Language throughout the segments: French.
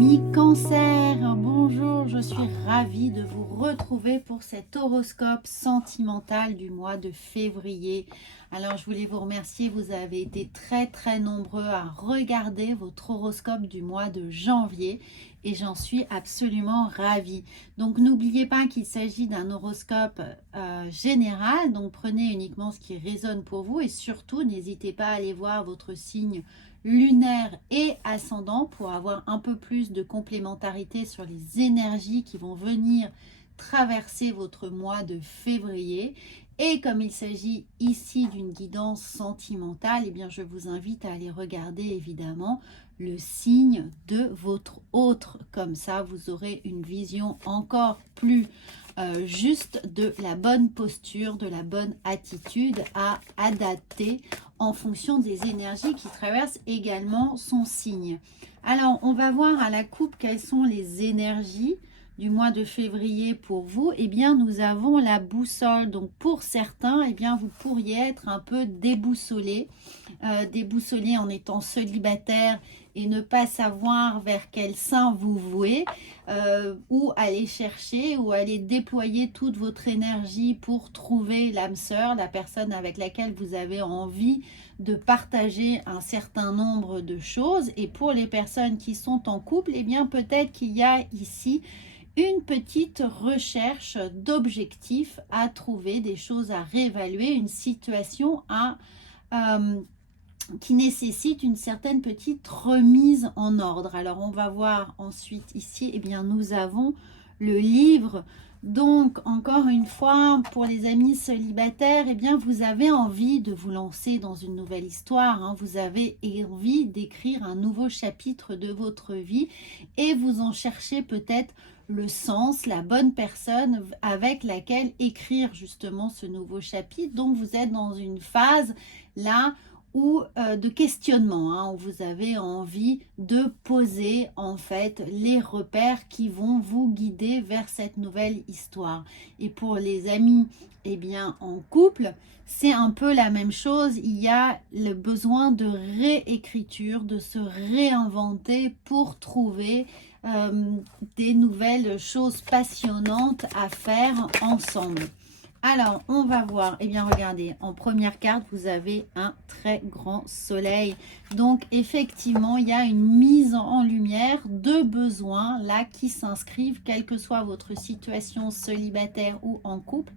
Amis Cancer, bonjour, je suis ravie de vous retrouver pour cet horoscope sentimental du mois de février. Alors je voulais vous remercier, vous avez été très nombreux à regarder votre horoscope du mois de janvier et j'en suis absolument ravie. Donc n'oubliez pas qu'il s'agit d'un horoscope général, donc prenez uniquement ce qui résonne pour vous et surtout n'hésitez pas à aller voir votre signe lunaire et ascendant pour avoir un peu plus de complémentarité sur les énergies qui vont venir traverser votre mois de février. Et comme il s'agit ici d'une guidance sentimentale, eh bien je vous invite à aller regarder évidemment le signe de votre autre. Comme ça, vous aurez une vision encore plus juste de la bonne posture, de la bonne attitude à adapter en fonction des énergies qui traversent également son signe. Alors, on va voir à la coupe quelles sont les énergies du mois de février pour vous. Eh bien, nous avons la boussole. Donc, pour certains, eh bien, vous pourriez être un peu déboussolé, déboussolé en étant célibataire et ne pas savoir vers quel sein vous vouez, ou aller chercher, ou aller déployer toute votre énergie pour trouver l'âme sœur, la personne avec laquelle vous avez envie de partager un certain nombre de choses. Et pour les personnes qui sont en couple, eh bien peut-être qu'il y a ici une petite recherche d'objectifs à trouver, des choses à réévaluer, une situation à qui nécessite une certaine petite remise en ordre. Alors on va voir ensuite ici, eh bien nous avons le livre. Donc encore une fois, pour les amis célibataires, eh bien vous avez envie de vous lancer dans une nouvelle histoire, hein. Vous avez envie d'écrire un nouveau chapitre de votre vie et vous en cherchez peut-être le sens, la bonne personne avec laquelle écrire justement ce nouveau chapitre. Donc vous êtes dans une phase là ou de questionnement, hein, où vous avez envie de poser en fait les repères qui vont vous guider vers cette nouvelle histoire. Et pour les amis, eh bien en couple, c'est un peu la même chose. Il y a le besoin de réécriture, de se réinventer pour trouver des nouvelles choses passionnantes à faire ensemble. Alors, on va voir. Eh bien, regardez, en première carte, vous avez un très grand soleil. Donc, effectivement, il y a une mise en lumière de besoins là qui s'inscrivent, quelle que soit votre situation célibataire ou en couple.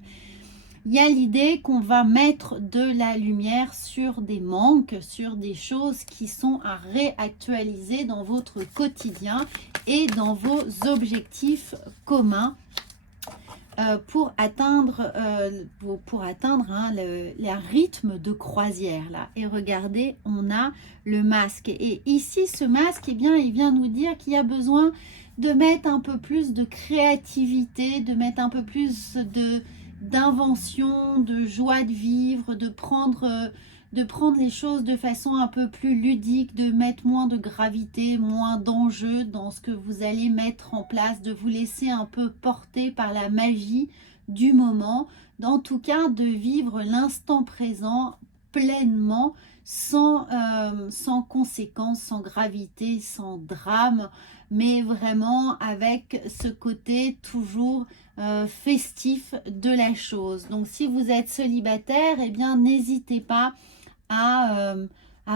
Il y a l'idée qu'on va mettre de la lumière sur des manques, sur des choses qui sont à réactualiser dans votre quotidien et dans vos objectifs communs. Pour atteindre le rythme de croisière là. Et regardez, on a le masque et ici ce masque, eh bien il vient nous dire qu'il y a besoin de mettre un peu plus de créativité, de mettre un peu plus d'invention, de joie de vivre, de prendre les choses de façon un peu plus ludique, de mettre moins de gravité, moins d'enjeu dans ce que vous allez mettre en place, de vous laisser un peu porter par la magie du moment, en tout cas de vivre l'instant présent pleinement, sans conséquences, sans gravité, sans drame, mais vraiment avec ce côté toujours festif de la chose. Donc si vous êtes célibataire, eh bien n'hésitez pas à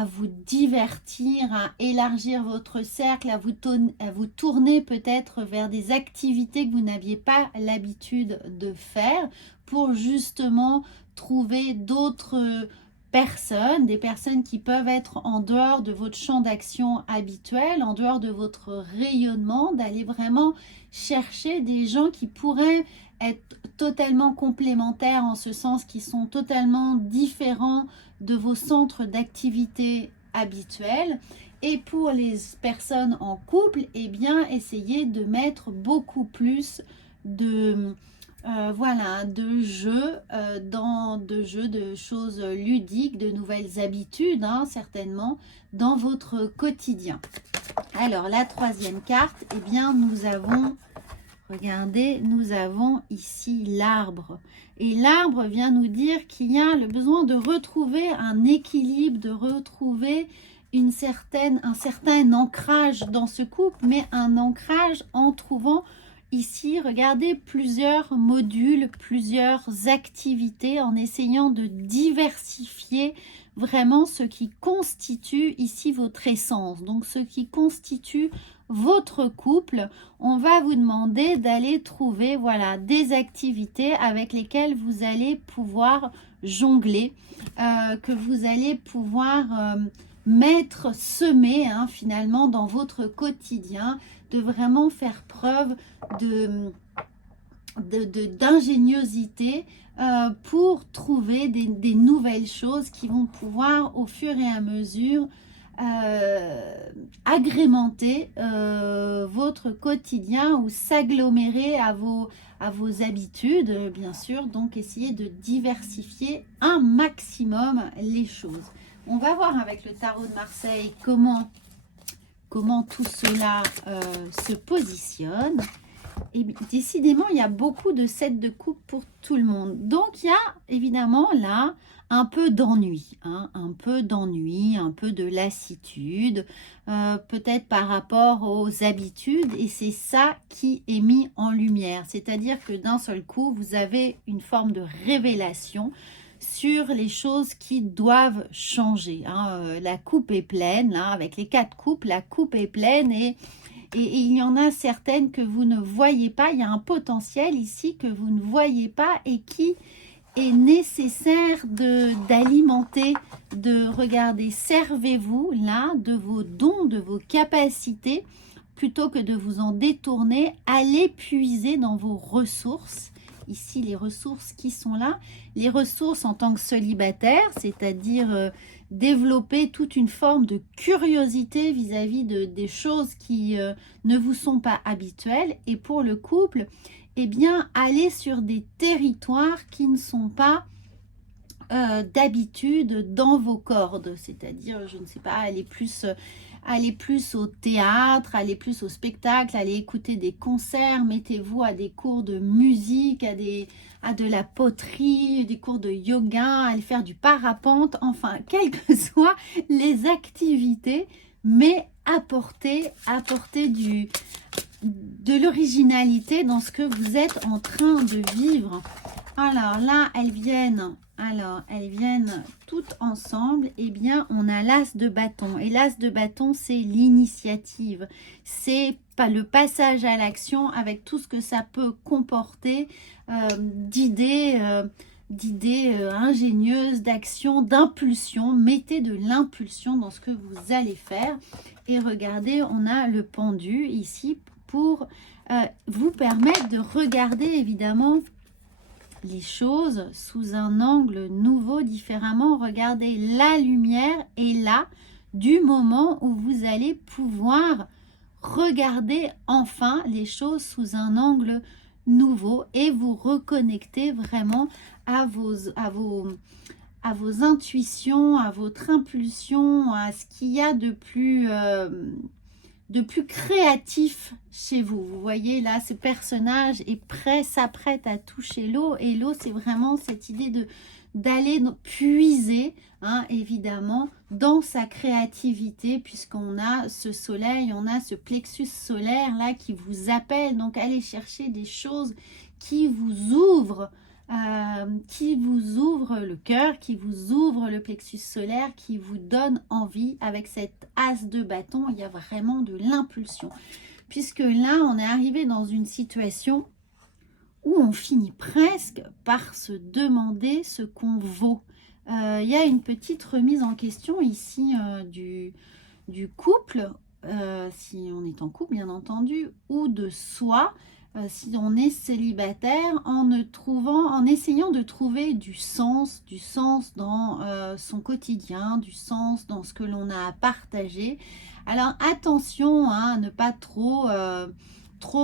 vous divertir, à élargir votre cercle, à vous tourner peut-être vers des activités que vous n'aviez pas l'habitude de faire pour justement trouver d'autres personnes, des personnes qui peuvent être en dehors de votre champ d'action habituel, en dehors de votre rayonnement, d'aller vraiment chercher des gens qui pourraient être totalement complémentaires en ce sens, qui sont totalement différents de vos centres d'activité habituels. Et pour les personnes en couple, eh bien, essayez de mettre beaucoup plus de jeux, de choses ludiques, de nouvelles habitudes, hein, certainement, dans votre quotidien. Alors, la troisième carte, eh bien, nous avons... Regardez, nous avons ici l'arbre. Et l'arbre vient nous dire qu'il y a le besoin de retrouver un équilibre, de retrouver un certain ancrage dans ce couple, mais un ancrage en trouvant ici, regardez, plusieurs modules, plusieurs activités, en essayant de diversifier vraiment ce qui constitue ici votre essence. Donc, ce qui constitue votre couple, on va vous demander d'aller trouver, voilà, des activités avec lesquelles vous allez pouvoir jongler, que vous allez pouvoir semer finalement dans votre quotidien, de vraiment faire preuve d'ingéniosité pour trouver des nouvelles choses qui vont pouvoir au fur et à mesure agrémenter votre quotidien ou s'agglomérer à vos habitudes, bien sûr. Donc essayez de diversifier un maximum les choses. On va voir avec le tarot de Marseille comment tout cela se positionne. Et décidément, il y a beaucoup de sets de coupe pour tout le monde. Donc, il y a évidemment là un peu d'ennui, un peu de lassitude, peut-être par rapport aux habitudes. Et c'est ça qui est mis en lumière. C'est-à-dire que d'un seul coup, vous avez une forme de révélation sur les choses qui doivent changer. La coupe est pleine, là, avec les 4 coupes, la coupe est pleine et il y en a certaines que vous ne voyez pas. Il y a un potentiel ici que vous ne voyez pas et qui est nécessaire d'alimenter, de regarder. Servez-vous là de vos dons, de vos capacités, plutôt que de vous en détourner. Allez puiser dans vos ressources. Ici, les ressources qui sont là, les ressources en tant que célibataire, c'est-à-dire développer toute une forme de curiosité vis-à-vis des choses qui ne vous sont pas habituelles. Et pour le couple, eh bien, aller sur des territoires qui ne sont pas d'habitude dans vos cordes, c'est-à-dire, je ne sais pas, aller plus au théâtre, aller plus au spectacle, aller écouter des concerts, mettez-vous à des cours de musique, à de la poterie, des cours de yoga, aller faire du parapente, enfin, quelles que soient les activités, mais apportez de l'originalité dans ce que vous êtes en train de vivre. Alors là, elles viennent toutes ensemble. Eh bien, on a l'as de bâton. Et l'as de bâton, c'est l'initiative. C'est pas le passage à l'action avec tout ce que ça peut comporter d'idées ingénieuses, d'actions, d'impulsion. Mettez de l'impulsion dans ce que vous allez faire. Et regardez, on a le pendu ici pour vous permettre de regarder évidemment les choses sous un angle nouveau, différemment. Regardez, la lumière est là du moment où vous allez pouvoir regarder enfin les choses sous un angle nouveau et vous reconnecter vraiment à vos intuitions, à votre impulsion, à ce qu'il y a de plus créatif chez vous. Vous voyez là, ce personnage s'apprête à toucher l'eau, et l'eau, c'est vraiment cette idée d'aller puiser, évidemment, dans sa créativité, puisqu'on a ce soleil, on a ce plexus solaire là qui vous appelle. Donc allez chercher des choses qui vous ouvrent le cœur, qui vous ouvre le plexus solaire, qui vous donne envie. Avec cette as de bâton, il y a vraiment de l'impulsion. Puisque là, on est arrivé dans une situation où on finit presque par se demander ce qu'on vaut. Il y a une petite remise en question ici du couple, si on est en couple, bien entendu, ou de soi. Si on est célibataire, en essayant de trouver du sens dans son quotidien, du sens dans ce que l'on a à partager. Alors attention à ne pas trop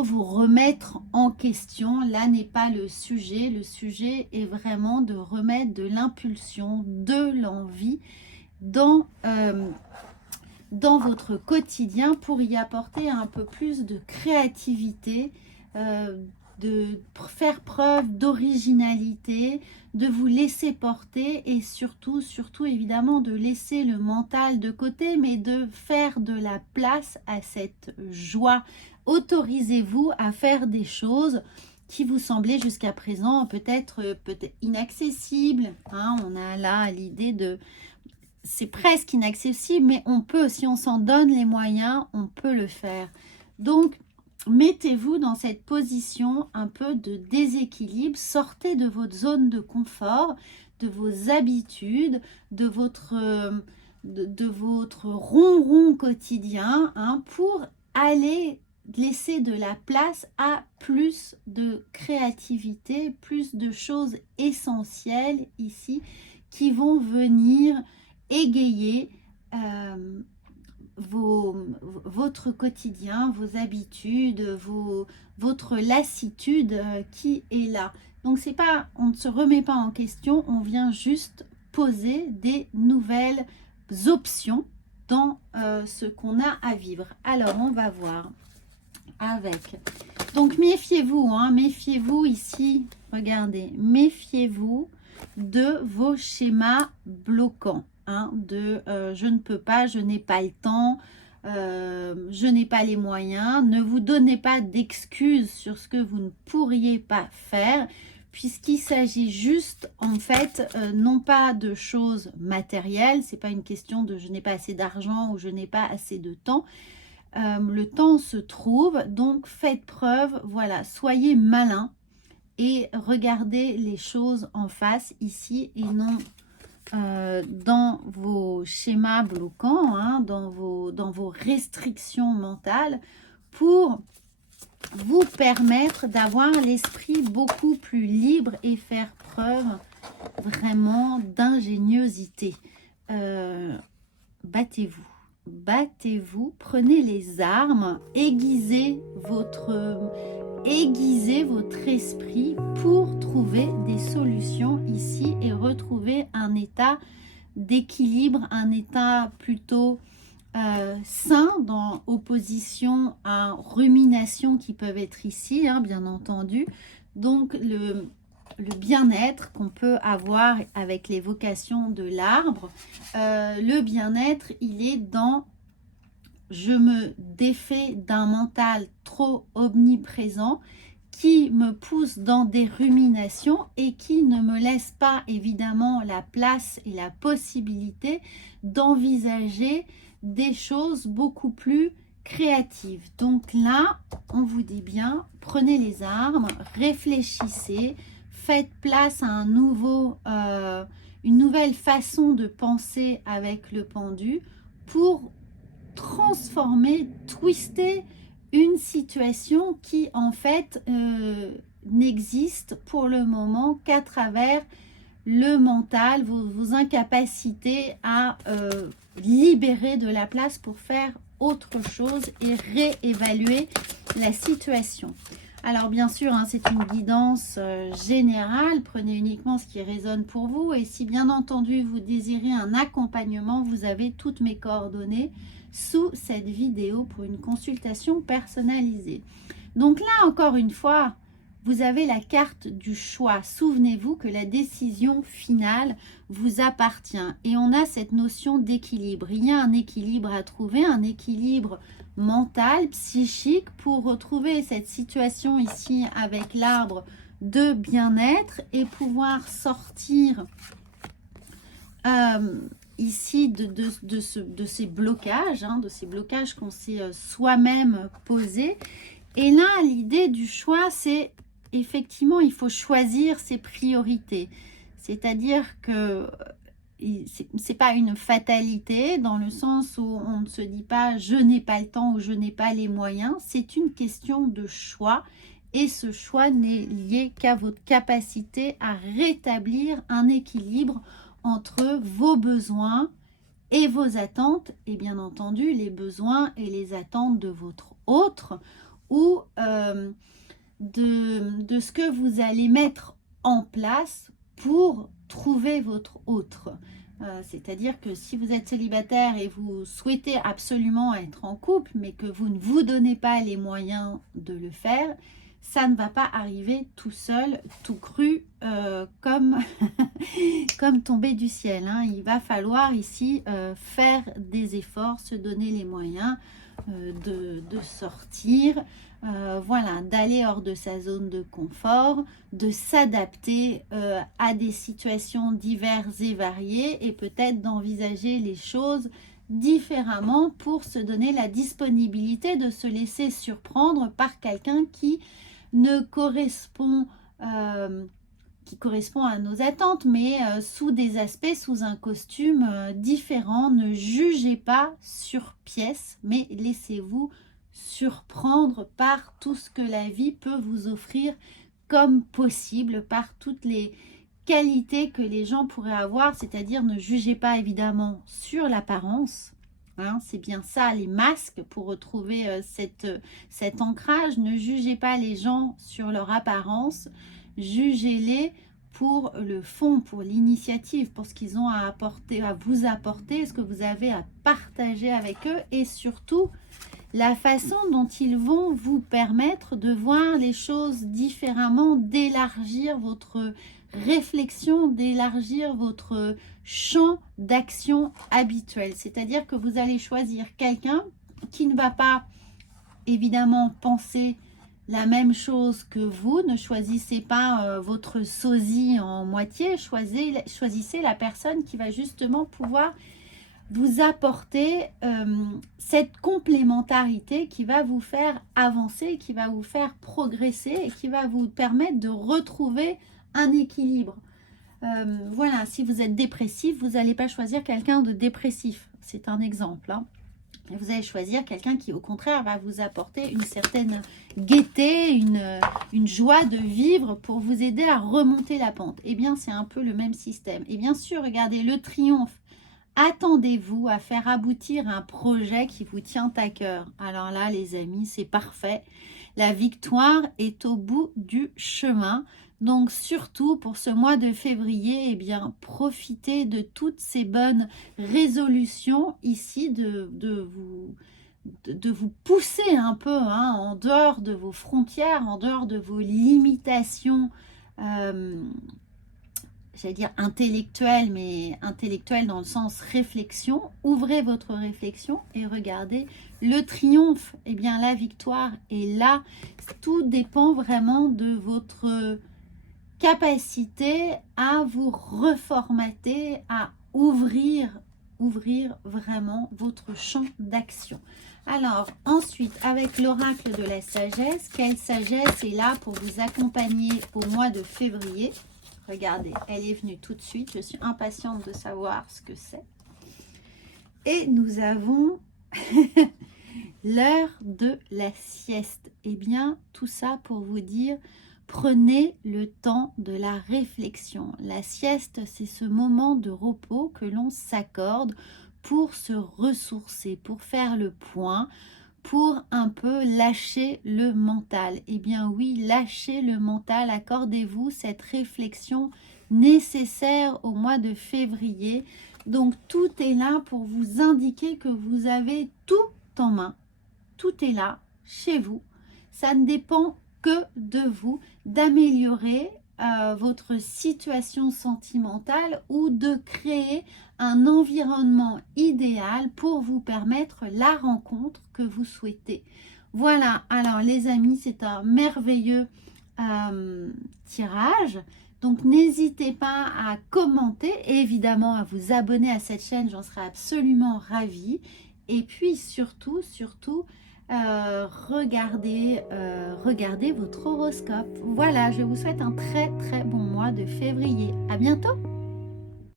vous remettre en question. Là n'est pas le sujet. Le sujet est vraiment de remettre de l'impulsion, de l'envie dans votre quotidien pour y apporter un peu plus de créativité, faire preuve d'originalité, de vous laisser porter et surtout évidemment de laisser le mental de côté, mais de faire de la place à cette joie. Autorisez-vous à faire des choses qui vous semblaient jusqu'à présent peut-être inaccessibles. Hein, on a là l'idée de... C'est presque inaccessible, mais on peut, si on s'en donne les moyens, on peut le faire. Donc, mettez-vous dans cette position un peu de déséquilibre, sortez de votre zone de confort, de vos habitudes, de votre ronron quotidien, hein, pour aller laisser de la place à plus de créativité, plus de choses essentielles ici qui vont venir égayer votre quotidien, vos habitudes, votre lassitude qui est là. Donc c'est pas, on ne se remet pas en question, on vient juste poser des nouvelles options dans ce qu'on a à vivre. Alors on va voir avec. Donc méfiez-vous, hein, méfiez-vous ici, regardez, méfiez-vous de vos schémas bloquants. Hein, je ne peux pas, je n'ai pas le temps, je n'ai pas les moyens. Ne vous donnez pas d'excuses sur ce que vous ne pourriez pas faire, puisqu'il s'agit juste en fait non pas de choses matérielles, c'est pas une question de je n'ai pas assez d'argent ou je n'ai pas assez de temps. Le temps se trouve, donc faites preuve, voilà, soyez malin et regardez les choses en face ici et non dans vos schémas bloquants, hein, dans vos restrictions mentales, pour vous permettre d'avoir l'esprit beaucoup plus libre et faire preuve vraiment d'ingéniosité. Battez-vous. Battez-vous, prenez les armes, aiguisez votre esprit pour trouver des solutions ici et retrouver un état d'équilibre, un état plutôt sain, dans opposition à rumination qui peuvent être ici, hein, bien entendu. Donc le bien-être qu'on peut avoir avec l'évocation de l'arbre, le bien-être, il est dans je me défais d'un mental trop omniprésent qui me pousse dans des ruminations et qui ne me laisse pas évidemment la place et la possibilité d'envisager des choses beaucoup plus créatives. Donc là, on vous dit bien, prenez les armes, réfléchissez, faites place à une nouvelle façon de penser avec le pendu pour transformer, twister une situation qui en fait n'existe pour le moment qu'à travers le mental, vos incapacités à libérer de la place pour faire autre chose et réévaluer la situation. Alors bien sûr, hein, c'est une guidance générale, prenez uniquement ce qui résonne pour vous et si bien entendu vous désirez un accompagnement, vous avez toutes mes coordonnées sous cette vidéo pour une consultation personnalisée. Donc là, encore une fois, vous avez la carte du choix. Souvenez-vous que la décision finale vous appartient. Et on a cette notion d'équilibre. Il y a un équilibre à trouver, un équilibre mental, psychique, pour retrouver cette situation ici avec l'arbre de bien-être et pouvoir sortir ici de ces blocages, hein, de ces blocages qu'on s'est soi-même posés. Et là, l'idée du choix, c'est effectivement, il faut choisir ses priorités. C'est-à-dire que c'est pas une fatalité dans le sens où on ne se dit pas je n'ai pas le temps ou je n'ai pas les moyens. C'est une question de choix et ce choix n'est lié qu'à votre capacité à rétablir un équilibre entre vos besoins et vos attentes et bien entendu les besoins et les attentes de votre autre ou de ce que vous allez mettre en place pour trouver votre autre. C'est-à-dire que si vous êtes célibataire et vous souhaitez absolument être en couple, mais que vous ne vous donnez pas les moyens de le faire, ça ne va pas arriver tout seul, tout cru, comme, comme tomber du ciel, hein. Il va falloir ici faire des efforts, se donner les moyens de sortir, voilà, d'aller hors de sa zone de confort, de s'adapter à des situations diverses et variées et peut-être d'envisager les choses différemment pour se donner la disponibilité de se laisser surprendre par quelqu'un ne correspond, qui correspond à nos attentes, mais sous des aspects, sous un costume différent. Ne jugez pas sur pièce, mais laissez-vous surprendre par tout ce que la vie peut vous offrir comme possible, par toutes les qualités que les gens pourraient avoir, c'est-à-dire ne jugez pas évidemment sur l'apparence. Hein, c'est bien ça, les masques, pour retrouver cet ancrage. Ne jugez pas les gens sur leur apparence, jugez-les pour le fond, pour l'initiative, pour ce qu'ils ont à apporter, à vous apporter, ce que vous avez à partager avec eux et surtout la façon dont ils vont vous permettre de voir les choses différemment, d'élargir votre réflexion, d'élargir votre champ d'action habituel. C'est-à-dire que vous allez choisir quelqu'un qui ne va pas évidemment penser la même chose que vous. Ne choisissez pas votre sosie en moitié, choisissez la personne qui va justement pouvoir vous apporter cette complémentarité qui va vous faire avancer, qui va vous faire progresser et qui va vous permettre de retrouver un équilibre. Voilà, si vous êtes dépressif, vous n'allez pas choisir quelqu'un de dépressif. C'est un exemple, hein. Vous allez choisir quelqu'un qui, au contraire, va vous apporter une certaine gaieté, une joie de vivre pour vous aider à remonter la pente. Eh bien, c'est un peu le même système. Et bien sûr, regardez, le triomphe. Attendez-vous à faire aboutir un projet qui vous tient à cœur. Alors là, les amis, c'est parfait. La victoire est au bout du chemin. Donc surtout pour ce mois de février, eh bien, profitez de toutes ces bonnes résolutions ici, de vous pousser un peu, hein, en dehors de vos frontières, en dehors de vos limitations, j'allais dire intellectuelle, mais intellectuelle dans le sens réflexion. Ouvrez votre réflexion et regardez le triomphe. Eh bien, la victoire est là. Tout dépend vraiment de votre capacité à vous reformater, à ouvrir vraiment votre champ d'action. Alors, ensuite, avec l'oracle de la sagesse, quelle sagesse est là pour vous accompagner au mois de février? Regardez, elle est venue tout de suite. Je suis impatiente de savoir ce que c'est. Et nous avons l'heure de la sieste. Eh bien, tout ça pour vous dire, prenez le temps de la réflexion. La sieste, c'est ce moment de repos que l'on s'accorde pour se ressourcer, pour faire le point, pour un peu lâcher le mental. Eh bien oui, lâchez le mental, accordez-vous cette réflexion nécessaire au mois de février. Donc tout est là pour vous indiquer que vous avez tout en main. Tout est là, chez vous. Ça ne dépend que de vous d'améliorer votre situation sentimentale ou de créer un environnement idéal pour vous permettre la rencontre que vous souhaitez. Voilà, alors les amis, c'est un merveilleux tirage. Donc n'hésitez pas à commenter et évidemment à vous abonner à cette chaîne, j'en serais absolument ravie. Et puis surtout, regardez votre horoscope. Voilà, je vous souhaite un très très bon mois de février. À bientôt!